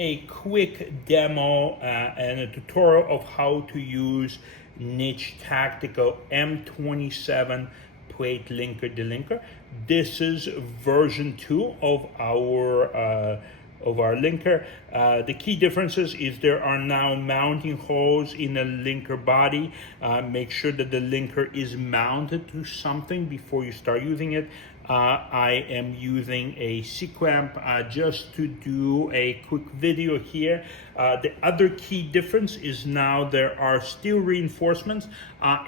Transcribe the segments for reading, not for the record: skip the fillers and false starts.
a quick demo and a tutorial of how to use Niche Tactical M27 plate linker delinker. This is version 2 of our linker. The key differences is there are now mounting holes in the linker body. Make sure that the linker is mounted to something before you start using it. I am using a C-clamp just to do a quick video here. The other key difference is now there are steel reinforcements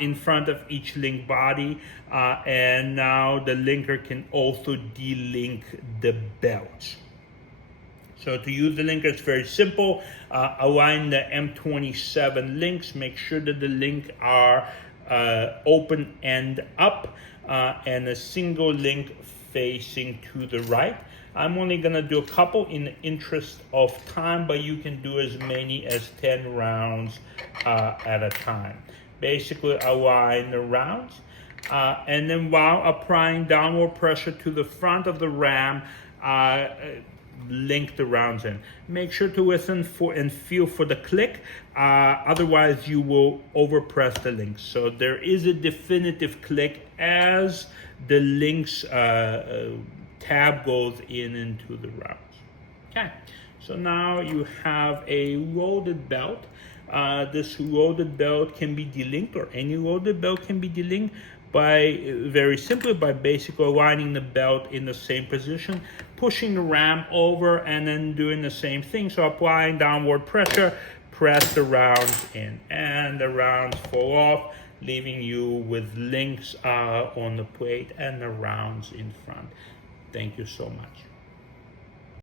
in front of each link body, and now the linker can also delink the belt. So to use the linker, it's very simple. Align the M27 links. Make sure that the link are open end up and a single link facing to the right. I'm only gonna do a couple in the interest of time, but you can do as many as 10 rounds at a time. Basically align the rounds. And then while applying downward pressure to the front of the ram, link the rounds in. Make sure to listen for and feel for the click, otherwise you will overpress the links. So there is a definitive click as the links tab goes into the rounds. Okay, so now you have a loaded belt. This loaded belt can be delinked, or any loaded belt can be delinked by very simply by basically aligning the belt in the same position, pushing the ram over, and then doing the same thing. So applying downward pressure, press the rounds in, and the rounds fall off, leaving you with links on the plate and the rounds in front. Thank you so much.